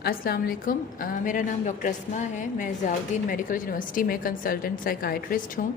अस्सलाम वालेकुम। मेरा नाम डॉक्टर अस्मा है। मैं ज़ियाउद्दीन मेडिकल यूनिवर्सिटी में कंसल्टेंट साइकाइट्रिस्ट हूँ।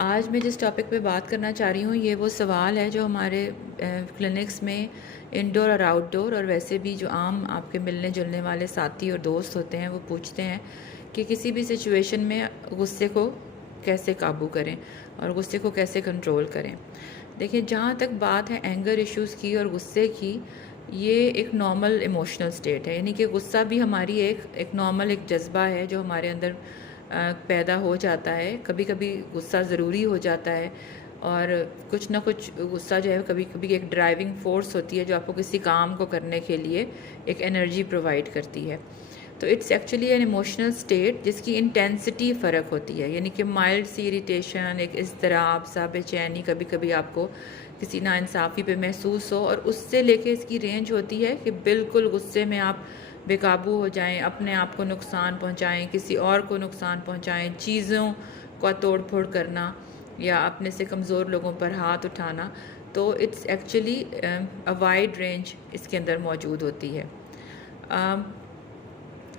आज मैं जिस टॉपिक पे बात करना चाह रही हूँ ये वो सवाल है जो हमारे क्लिनिक्स में इंडोर और आउटडोर और वैसे भी जो आम आपके मिलने जुलने वाले साथी और दोस्त होते हैं वो पूछते हैं कि किसी भी सिचुएशन में गुस्से को कैसे काबू करें और गुस्से को कैसे कंट्रोल करें। देखिए, जहाँ तक बात है एंगर इश्यूज़ की और गुस्से की, ये एक नॉर्मल इमोशनल स्टेट है। यानी कि गुस्सा भी हमारी एक नॉर्मल एक जज्बा है जो हमारे अंदर पैदा हो जाता है। कभी कभी गुस्सा ज़रूरी हो जाता है और कुछ ना कुछ गुस्सा जो है कभी कभी एक ड्राइविंग फोर्स होती है जो आपको किसी काम को करने के लिए एक एनर्जी प्रोवाइड करती है। तो it's actually an emotional state जिसकी इंटेंसिटी फ़र्क होती है। यानी कि माइल्ड सी इरिटेशन, एक इज़्तिराब सा, बेचैनी कभी कभी आपको किसी नाइंसाफ़ी पे महसूस हो, और उससे लेके इसकी रेंज होती है कि बिल्कुल गुस्से में आप बेकाबू हो जाएं, अपने आप को नुकसान पहुंचाएं, किसी और को नुकसान पहुंचाएं, चीज़ों का तोड़ फोड़ करना या अपने से कमज़ोर लोगों पर हाथ उठाना। तो it's actually a wide range इसके अंदर मौजूद होती है।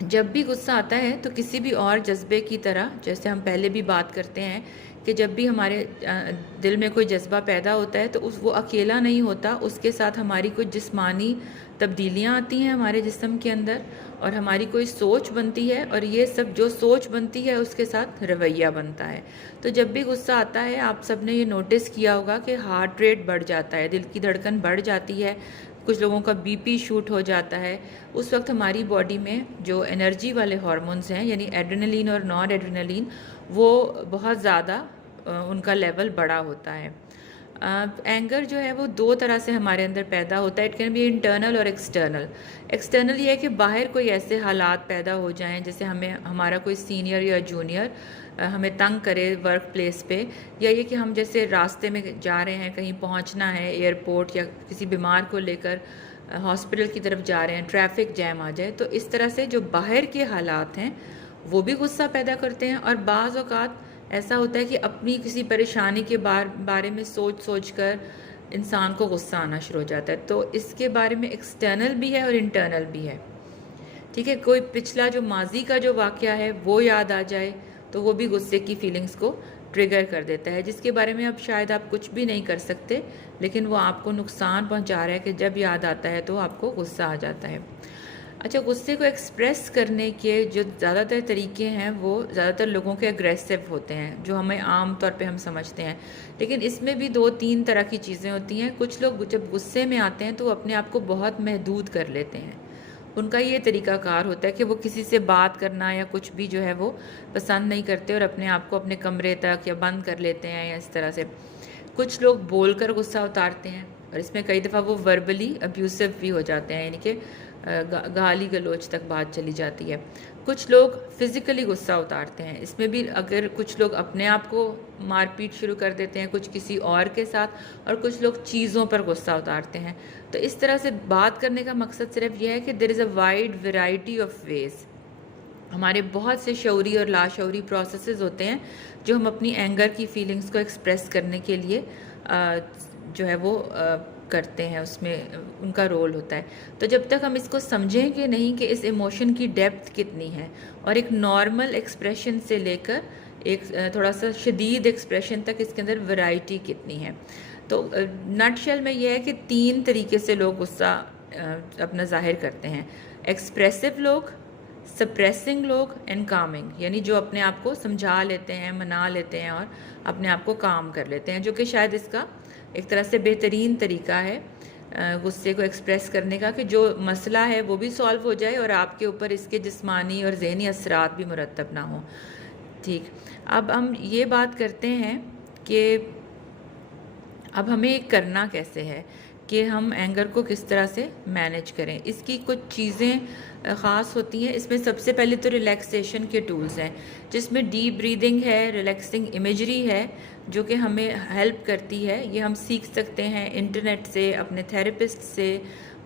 जब भी गुस्सा आता है तो किसी भी और जज्बे की तरह, जैसे हम पहले भी बात करते हैं कि जब भी हमारे दिल में कोई जज्बा पैदा होता है तो वो अकेला नहीं होता, उसके साथ हमारी कुछ जिस्मानी तब्दीलियां आती हैं हमारे जिस्म के अंदर और हमारी कोई सोच बनती है, और ये सब जो सोच बनती है उसके साथ रवैया बनता है। तो जब भी गुस्सा आता है, आप सब ने ये नोटिस किया होगा कि हार्ट रेट बढ़ जाता है, दिल की धड़कन बढ़ जाती है, कुछ लोगों का बीपी शूट हो जाता है। उस वक्त हमारी बॉडी में जो एनर्जी वाले हार्मोन्स हैं यानी एड्रेनलिन और नॉन एड्रेनलिन, वो बहुत ज़्यादा उनका लेवल बड़ा होता है। एंगर जो है वो दो तरह से हमारे अंदर पैदा होता है। इट कैन बी इंटरनल और एक्सटर्नल। एक्सटर्नल ये है कि बाहर कोई ऐसे हालात पैदा हो जाएं जैसे हमें हमारा कोई सीनियर या जूनियर हमें तंग करे वर्क प्लेस पे, या ये कि हम जैसे रास्ते में जा रहे हैं, कहीं पहुंचना है एयरपोर्ट, या किसी बीमार को लेकर हॉस्पिटल की तरफ जा रहे हैं, ट्रैफिक जैम आ जाए। तो इस तरह से जो बाहर के हालात हैं वो भी गुस्सा पैदा करते हैं। और बाज़ औक़ात ऐसा होता है कि अपनी किसी परेशानी के बारे में सोच कर इंसान को गुस्सा आना शुरू हो जाता है। तो इसके बारे में एक्सटर्नल भी है और इंटरनल भी है। ठीक है, कोई पिछला जो माजी का जो वाक़या है वो याद आ जाए तो वो भी गुस्से की फीलिंग्स को ट्रिगर कर देता है, जिसके बारे में अब शायद आप कुछ भी नहीं कर सकते, लेकिन वो आपको नुकसान पहुंचा रहा है कि जब याद आता है तो आपको गुस्सा आ जाता है। अच्छा, गुस्से को एक्सप्रेस करने के जो ज़्यादातर तरीके हैं वो ज़्यादातर लोगों के अग्रेसिव होते हैं, जो हमें आम तौर पे हम समझते हैं। लेकिन इसमें भी दो तीन तरह की चीज़ें होती हैं। कुछ लोग जब गुस्से में आते हैं तो वो अपने आप को बहुत महदूद कर लेते हैं। उनका ये तरीकाकार होता है कि वो किसी से बात करना या कुछ भी जो है वो पसंद नहीं करते और अपने आप को अपने कमरे तक या बंद कर लेते हैं या इस तरह से। कुछ लोग बोलकर गुस्सा उतारते हैं और इसमें कई दफ़ा वो वर्बली अब्यूसिव भी हो जाते हैं, यानी कि गाली गलोच तक बात चली जाती है। कुछ लोग फिज़िकली गुस्सा उतारते हैं, इसमें भी अगर कुछ लोग अपने आप को मारपीट शुरू कर देते हैं, कुछ किसी और के साथ, और कुछ लोग चीज़ों पर गुस्सा उतारते हैं। तो इस तरह से बात करने का मकसद सिर्फ यह है कि there is a wide variety of ways. हमारे बहुत से शऊरी और लाशऊरी प्रोसेसेस होते हैं जो हम अपनी एंगर की फीलिंग्स को एक्सप्रेस करने के लिए जो है वो करते हैं, उसमें उनका रोल होता है। तो जब तक हम इसको समझेंगे नहीं कि इस इमोशन की डेप्थ कितनी है और एक नॉर्मल एक्सप्रेशन से लेकर एक थोड़ा सा शदीद एक्सप्रेशन तक इसके अंदर वैरायटी कितनी है। तो नटशेल में यह है कि तीन तरीके से लोग गुस्सा अपना जाहिर करते हैं। एक्सप्रेसिव लोग, सप्रेसिंग लोग एंड कामिंग, यानी जो अपने आप को समझा लेते हैं, मना लेते हैं और अपने आप को काम कर लेते हैं, जो कि शायद इसका एक तरह से बेहतरीन तरीका है गुस्से को एक्सप्रेस करने का, कि जो मसला है वो भी सॉल्व हो जाए और आपके ऊपर इसके जिस्मानी और ज़हनी असरात भी मुरतब ना हो। ठीक, अब हम ये बात करते हैं कि अब हमें करना कैसे है, कि हम एंगर को किस तरह से मैनेज करें। इसकी कुछ चीज़ें ख़ास होती हैं। इसमें सबसे पहले तो रिलैक्सेशन के टूल्स हैं, जिसमें डीप ब्रीदिंग है, रिलैक्सिंग इमेजरी है, जो कि हमें हेल्प करती है। ये हम सीख सकते हैं इंटरनेट से, अपने थेरेपिस्ट से,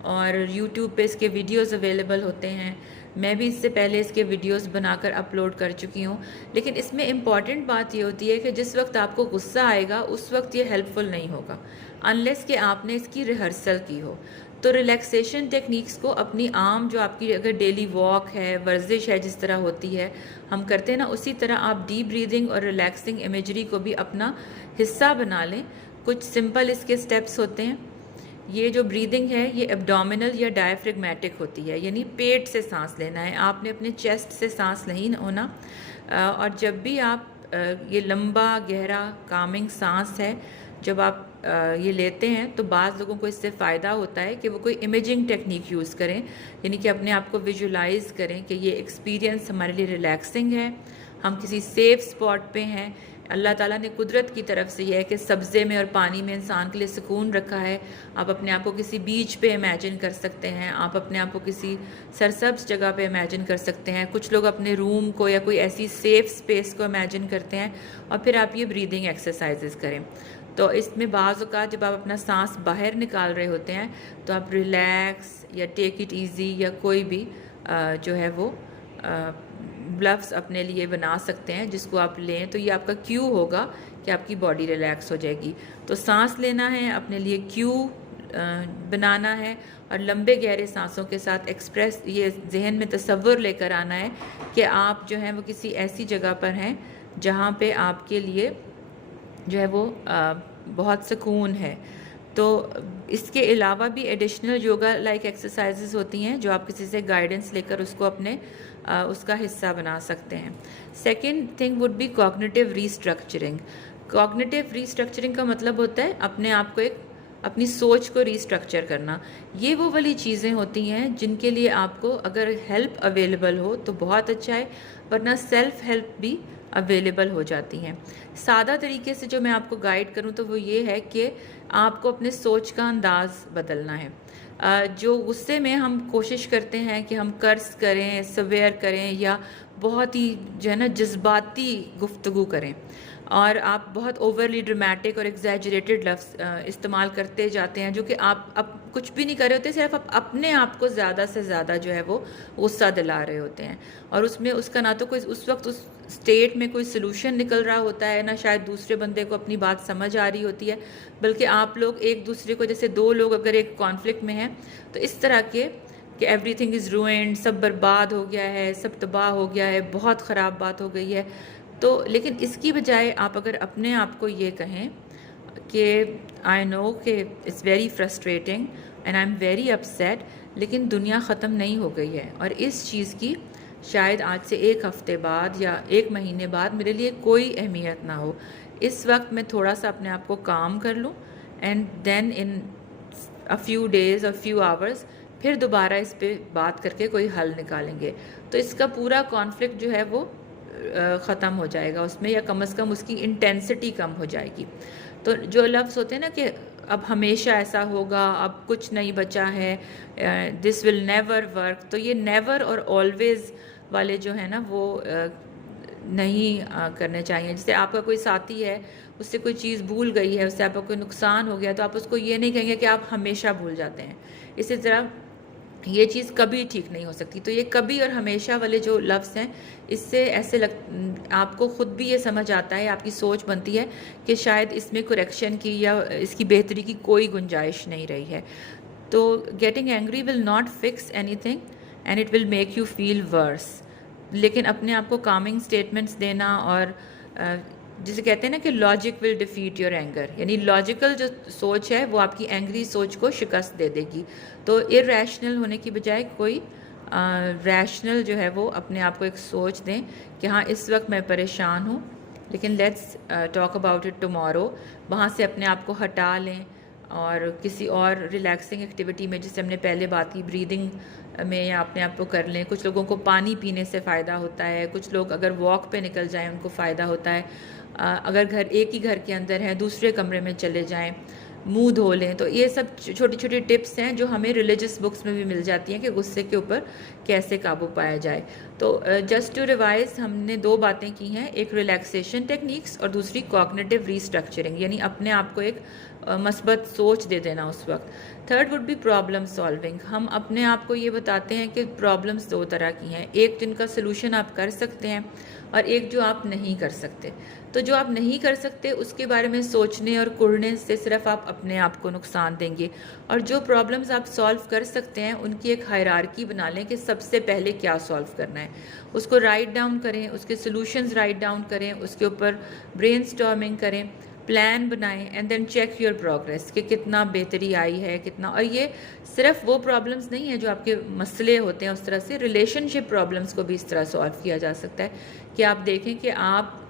और यूट्यूब पे इसके वीडियोस अवेलेबल होते हैं। मैं भी इससे पहले इसके वीडियोस बनाकर अपलोड कर चुकी हूँ। लेकिन इसमें इम्पॉर्टेंट बात ये होती है कि जिस वक्त आपको गुस्सा आएगा उस वक्त ये हेल्पफुल नहीं होगा अनलेस कि आपने इसकी रिहर्सल की हो। तो रिलैक्सेशन टेक्निक्स को अपनी आम जो आपकी अगर डेली वॉक है, वर्जिश है, जिस तरह होती है हम करते हैं ना, उसी तरह आप डीप ब्रीदिंग और रिलैक्सिंग इमेजरी को भी अपना हिस्सा बना लें। कुछ सिंपल इसके स्टेप्स होते हैं। ये जो ब्रीदिंग है ये एब्डोमिनल या डायफ्रेगमेटिक होती है, यानी पेट से सांस लेना है, आपने अपने चेस्ट से सांस नहीं होना। और जब भी आप ये लंबा गहरा कामिंग सांस है जब आप ये लेते हैं तो बाज़ लोगों को इससे फ़ायदा होता है कि वो कोई इमेजिंग टेक्निक यूज़ करें, यानी कि अपने आप को विजुलाइज़ करें कि ये एक्सपीरियंस हमारे लिए रिलैक्सिंग है, हम किसी सेफ़ स्पॉट पे हैं। अल्लाह ताला ने कुदरत की तरफ से यह है कि सब्ज़े में और पानी में इंसान के लिए सुकून रखा है। आप अपने आप को किसी बीच पे इमेजिन कर सकते हैं, आप अपने आप को किसी सरसब्ज जगह पे इमेजिन कर सकते हैं। कुछ लोग अपने रूम को या कोई ऐसी सेफ़ स्पेस को इमेजिन करते हैं और फिर आप ये ब्रीदिंग एक्सरसाइजेस करें। तो इसमें बाज़ औक़ात जब आप अपना सांस बाहर निकाल रहे होते हैं तो आप रिलैक्स या टेक इट इजी या कोई भी जो है वो लफ्ज़ अपने लिए बना सकते हैं जिसको आप लें, तो ये आपका क्यू होगा कि आपकी बॉडी रिलैक्स हो जाएगी। तो सांस लेना है, अपने लिए क्यू बनाना है और लंबे गहरे सांसों के साथ एक्सप्रेस ये जहन में तसव्वुर लेकर आना है कि आप जो हैं वो किसी ऐसी जगह पर हैं जहाँ पे आपके लिए जो है वो बहुत सुकून है। तो इसके अलावा भी एडिशनल योगा लाइक एक्सरसाइजेस होती हैं जो आप किसी से गाइडेंस लेकर उसको अपने उसका हिस्सा बना सकते हैं। Second thing would be cognitive restructuring. Cognitive restructuring का मतलब होता है अपने आप को अपनी सोच को रीस्ट्रक्चर करना। ये वो वाली चीज़ें होती हैं जिनके लिए आपको अगर हेल्प अवेलेबल हो तो बहुत अच्छा है, वरना सेल्फ हेल्प भी अवेलेबल हो जाती हैं। सादा तरीके से जो मैं आपको गाइड करूं तो वो ये है कि आपको अपने सोच का अंदाज़ बदलना है। जो गुस्से में हम कोशिश करते हैं कि हम कर्ज करें, सवेयर करें या बहुत ही जो है ना जज्बाती गुफ्तगू करें और आप बहुत ओवरली ड्रामेटिक और एग्जैजरेटेड लफ्ज़ इस्तेमाल करते जाते हैं जो कि आप अब कुछ भी नहीं कर रहे होते, सिर्फ आप अपने आप को ज़्यादा से ज़्यादा जो है वो गुस्सा दिला रहे होते हैं और उसमें उसका ना तो कोई उस वक्त उस स्टेट में कोई सलूशन निकल रहा होता है, ना शायद दूसरे बंदे को अपनी बात समझ आ रही होती है, बल्कि आप लोग एक दूसरे को, जैसे दो लोग अगर एक कॉन्फ्लिक्ट में हैं तो इस तरह के कि एवरीथिंग इज़ रूइंड, सब बर्बाद हो गया है, सब तबाह हो गया है, बहुत ख़राब बात हो गई है। तो लेकिन इसकी बजाय आप अगर अपने आप को ये कहें कि आई नो कि it's very frustrating and I am very upset, लेकिन दुनिया ख़त्म नहीं हो गई है और इस चीज़ की शायद आज से एक हफ़्ते बाद या एक महीने बाद मेरे लिए कोई अहमियत ना हो। इस वक्त मैं थोड़ा सा अपने आप को काम कर लूँ and then in a few days और फ्यू आवर्स फिर दोबारा इस पे बात करके कोई हल निकालेंगे। तो इसका पूरा कॉन्फ्लिक्ट जो है वो ख़त्म हो जाएगा उसमें, या कम से कम उसकी इंटेंसिटी कम हो जाएगी। तो जो लफ्ज़ होते हैं ना कि अब हमेशा ऐसा होगा, अब कुछ नहीं बचा है, दिस विल नेवर वर्क, तो ये नेवर और ऑलवेज़ वाले जो है ना वो नहीं करने चाहिए। जैसे आपका कोई साथी है, उससे कोई चीज़ भूल गई है, उससे आपका कोई नुकसान हो गया, तो आप उसको ये नहीं कहेंगे कि आप हमेशा भूल जाते हैं। इसी तरह ये चीज़ कभी ठीक नहीं हो सकती। तो ये कभी और हमेशा वाले जो लफ्ज़ हैं, इससे ऐसे आपको ख़ुद भी ये समझ आता है, आपकी सोच बनती है कि शायद इसमें करेक्शन की या इसकी बेहतरी की कोई गुंजाइश नहीं रही है। तो getting angry will not fix anything and it will make you feel worse. लेकिन अपने आप को कामिंग स्टेटमेंट्स देना और जिसे कहते हैं ना कि logic will defeat your anger, यानी लॉजिकल जो सोच है वो आपकी एंग्री सोच को शिकस्त दे देगी। तो इरैशनल होने की बजाय कोई रैशनल जो है वो अपने आप को एक सोच दें कि हाँ इस वक्त मैं परेशान हूँ, लेकिन let's talk about it tomorrow. वहाँ से अपने आप को हटा लें और किसी और रिलैक्सिंग एक्टिविटी में, जिससे हमने पहले बात की, ब्रीदिंग में या अपने आप को कर लें। कुछ लोगों को पानी पीने से फ़ायदा होता है, कुछ लोग अगर वॉक पे निकल जाएं उनको फ़ायदा होता है। अगर एक ही घर के अंदर हैं, दूसरे कमरे में चले जाएं, मुंह धो लें। तो ये सब छोटी छोटी टिप्स हैं जो हमें रिलीजियस बुक्स में भी मिल जाती हैं कि गुस्से के ऊपर कैसे काबू पाया जाए। तो जस्ट टू रिवाइज, हमने दो बातें की हैं, एक रिलैक्सेशन टेक्निक्स और दूसरी कॉग्निटिव रीस्ट्रक्चरिंग, यानी अपने आप को एक मस्बत सोच दे देना उस वक्त। Third would be problem solving. हम अपने आप को ये बताते हैं कि प्रॉब्लम्स दो तरह की हैं, एक जिनका सलूशन आप कर सकते हैं और एक जो आप नहीं कर सकते। तो जो आप नहीं कर सकते उसके बारे में सोचने और कुढ़ने से सिर्फ आप अपने आप को नुकसान देंगे, और जो प्रॉब्लम्स आप सॉल्व कर सकते हैं उनकी एक हायरार्की बना लें कि सबसे पहले क्या सॉल्व करना है, उसको राइट डाउन करें, उसके सॉल्यूशंस राइट डाउन करें, उसके ऊपर ब्रेनस्टॉर्मिंग करें, प्लान बनाएं and then check your progress कि कितना बेहतरी आई है, कितना। और ये सिर्फ वो प्रॉब्लम्स नहीं है जो आपके मसले होते हैं, उस तरह से रिलेशनशिप प्रॉब्लम्स को भी इस तरह सॉल्व किया जा सकता है कि आप देखें कि आप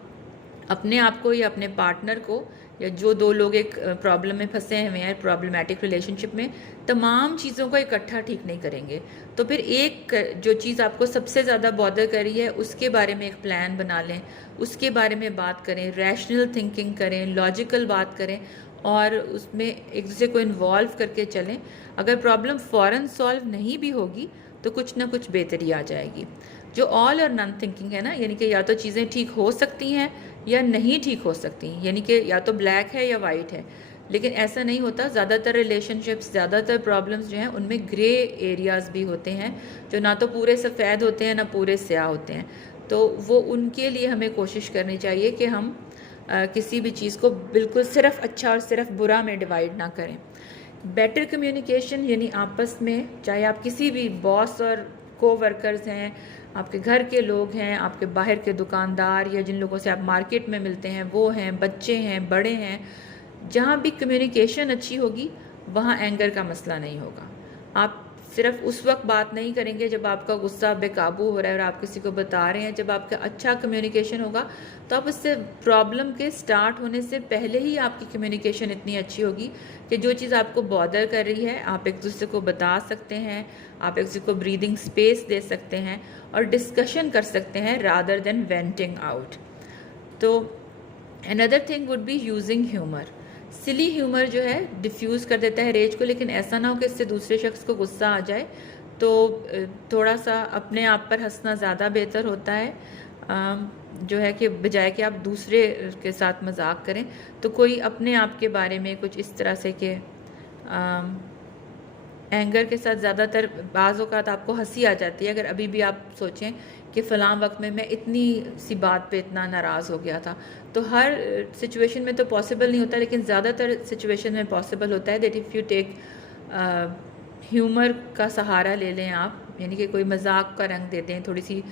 अपने आप को या अपने पार्टनर को, या जो दो लोग एक प्रॉब्लम में फंसे हुए हैं, प्रॉब्लमेटिक रिलेशनशिप में, तमाम चीज़ों को इकट्ठा ठीक नहीं करेंगे। तो फिर एक जो चीज़ आपको सबसे ज़्यादा बॉदर कर रही है उसके बारे में एक प्लान बना लें, उसके बारे में बात करें, रैशनल थिंकिंग करें, लॉजिकल बात करें और उसमें एक दूसरे को इन्वॉल्व करके चलें। अगर प्रॉब्लम फ़ौरन सॉल्व नहीं भी होगी तो कुछ ना कुछ बेहतरी आ जाएगी। जो ऑल और नन थिंकिंग है ना, यानी कि या तो चीज़ें ठीक हो सकती हैं या नहीं ठीक हो सकती, यानी कि या तो ब्लैक है या वाइट है, लेकिन ऐसा नहीं होता। ज़्यादातर रिलेशनशिप्स, ज़्यादातर प्रॉब्लम्स जो हैं उनमें ग्रे एरियाज़ भी होते हैं, जो ना तो पूरे सफ़ेद होते हैं ना पूरे स्याह होते हैं। तो वो उनके लिए हमें कोशिश करनी चाहिए कि हम किसी भी चीज़ को बिल्कुल सिर्फ अच्छा और सिर्फ बुरा में डिवाइड ना करें। बेटर कम्युनिकेशन यानी आपस में, चाहे आप किसी भी बॉस और कोवर्कर्स हैं, आपके घर के लोग हैं, आपके बाहर के दुकानदार या जिन लोगों से आप मार्केट में मिलते हैं वो हैं, बच्चे हैं, बड़े हैं, जहाँ भी कम्युनिकेशन अच्छी होगी वहाँ एंगर का मसला नहीं होगा। आप सिर्फ उस वक्त बात नहीं करेंगे जब आपका गुस्सा बेकाबू हो रहा है और आप किसी को बता रहे हैं। जब आपका अच्छा कम्युनिकेशन होगा तो आप उससे प्रॉब्लम के स्टार्ट होने से पहले ही आपकी कम्युनिकेशन इतनी अच्छी होगी कि जो चीज़ आपको बॉदर कर रही है आप एक दूसरे को बता सकते हैं, आप एक दूसरे को ब्रीदिंग स्पेस दे सकते हैं और डिस्कशन कर सकते हैं रादर देन वेंटिंग आउट। तो another thing would be using humour. Silly humour जो है डिफ्यूज़ कर देता है रेज को, लेकिन ऐसा ना हो कि इससे दूसरे शख्स को गुस्सा आ जाए। तो थोड़ा सा अपने आप पर हंसना ज़्यादा बेहतर होता है, जो है कि बजाय कि आप दूसरे के साथ मजाक करें। तो कोई अपने आप के बारे में कुछ इस तरह से कि एंगर के साथ ज़्यादातर बाज़ औक़ात आपको हंसी आ जाती है अगर अभी भी आप सोचें कि फ़लाँ वक्त में मैं इतनी सी बात पे इतना नाराज़ हो गया था। तो हर सिचुएशन में तो पॉसिबल नहीं होता, लेकिन ज़्यादातर सिचुएशन में पॉसिबल होता है that if you take humour का सहारा ले लें आप, यानी कि कोई मजाक का रंग दे दें, थोड़ी सी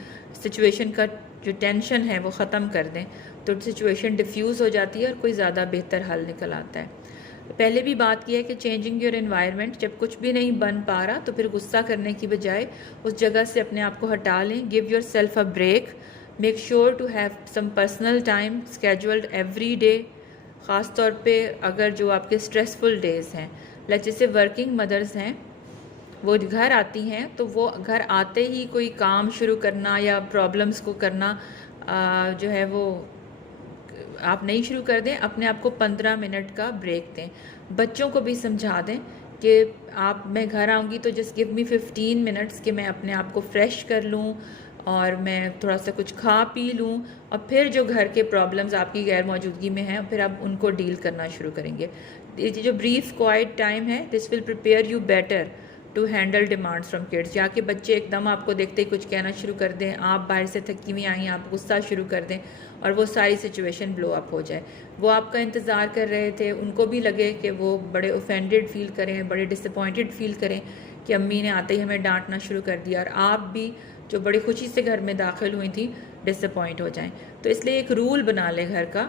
सिचुएशन का जो टेंशन है वो ख़त्म कर दें, तो सिचुएशन डिफ्यूज़ हो जाती है और कोई ज़्यादा बेहतर हल निकल आता है। पहले भी बात की है कि चेंजिंग योर एनवायरनमेंट, जब कुछ भी नहीं बन पा रहा तो फिर गुस्सा करने की बजाय उस जगह से अपने आप को हटा लें। Give yourself a break, make sure to have some personal time scheduled every day, ख़ास तौर पे अगर जो आपके स्ट्रेसफुल डेज़ हैं, लाइक जैसे वर्किंग मदर्स हैं वो घर आती हैं तो वो घर आते ही कोई काम शुरू करना या प्रॉब्लम्स को करना जो है वो आप नहीं शुरू कर दें। अपने आप को 15 मिनट का ब्रेक दें। बच्चों को भी समझा दें कि मैं घर आऊँगी तो जस्ट गिव मी 15 मिनट्स कि मैं अपने आप को फ्रेश कर लूँ और मैं थोड़ा सा कुछ खा पी लूँ, और फिर जो घर के प्रॉब्लम्स आपकी गैर मौजूदगी में हैं फिर आप उनको डील करना शुरू करेंगे। ये जो ब्रीफ क्वाइट टाइम है, this will prepare you better to handle demands from kids. या कि बच्चे एकदम आपको देखते ही कुछ कहना शुरू कर दें, आप बाहर से थकी हुई आई, आप गुस्सा शुरू कर दें और वो सारी सिचुएशन ब्लो अप हो जाए। वो आपका इंतज़ार कर रहे थे, उनको भी लगे कि वो बड़े ऑफेंडेड फील करें, बड़े डिसअपॉइंटेड फील करें कि अम्मी ने आते ही हमें डांटना शुरू कर दिया, और आप भी जो बड़ी खुशी से घर में दाखिल हुई थी डिसअपॉइंट हो जाएं। तो इसलिए एक रूल बना लें घर का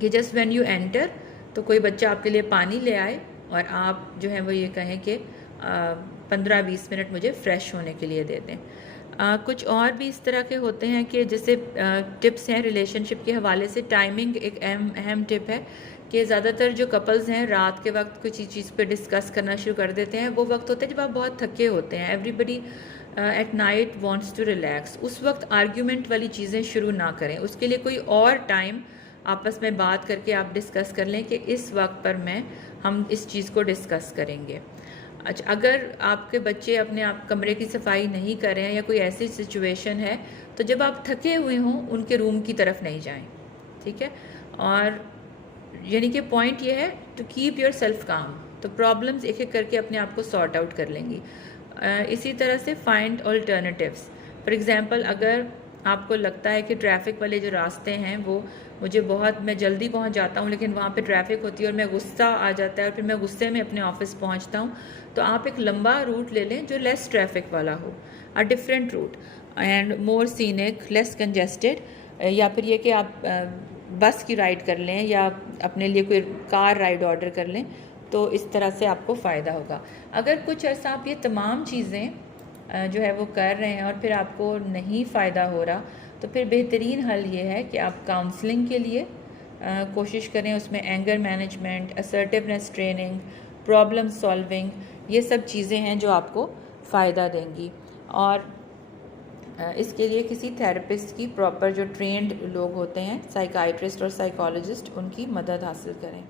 कि जस्ट व्हेन यू एंटर तो कोई बच्चा आपके लिए पानी ले आए और आप जो है वो ये कहें कि 15-20 मिनट मुझे फ़्रेश होने के लिए दे दें। कुछ और भी इस तरह के होते हैं कि जैसे टिप्स हैं रिलेशनशिप के हवाले से। टाइमिंग एक अहम टिप है कि ज़्यादातर जो कपल्स हैं रात के वक्त कुछ चीज़ पे डिस्कस करना शुरू कर देते हैं। वो वक्त होता है जब आप बहुत थके होते हैं। Everybody at night wants to relax. उस वक्त आर्ग्यूमेंट वाली चीज़ें शुरू ना करें, उसके लिए कोई और टाइम आपस में बात करके आप डिस्कस कर लें कि इस वक्त पर हम इस चीज़ को डिस्कस करेंगे। अच्छा, अगर आपके बच्चे अपने आप कमरे की सफाई नहीं कर रहे हैं या कोई ऐसी सिचुएशन है तो जब आप थके हुए हों उनके रूम की तरफ नहीं जाएं, ठीक है। और यानी कि पॉइंट ये है टू कीप योर सेल्फ काम, तो प्रॉब्लम्स एक एक करके अपने आप को सॉर्ट आउट कर लेंगी। इसी तरह से फाइंड ऑल्टरनेटिव्स। फॉर एग्ज़ाम्पल, अगर आपको लगता है कि ट्रैफ़िक वाले जो रास्ते हैं वो मुझे मैं जल्दी पहुंच जाता हूं, लेकिन वहां पे ट्रैफ़िक होती है और मैं गुस्सा आ जाता है और फिर मैं गुस्से में अपने ऑफिस पहुंचता हूं, तो आप एक लंबा रूट ले लें जो लेस ट्रैफिक वाला हो, a different route and more scenic, less congested. या फिर ये कि आप बस की राइड कर लें या अपने लिए कोई कार राइड ऑर्डर कर लें, तो इस तरह से आपको फ़ायदा होगा। अगर कुछ अर्सा आप ये तमाम चीज़ें जो है वो कर रहे हैं और फिर आपको नहीं फ़ायदा हो रहा, तो फिर बेहतरीन हल ये है कि आप काउंसलिंग के लिए कोशिश करें। उसमें anger management, assertiveness training, problem solving, ये सब चीज़ें हैं जो आपको फ़ायदा देंगी। और इसके लिए किसी थेरेपिस्ट की, प्रॉपर जो ट्रेंड लोग होते हैं, साइकाइट्रिस्ट और साइकोलॉजिस्ट, उनकी मदद हासिल करें।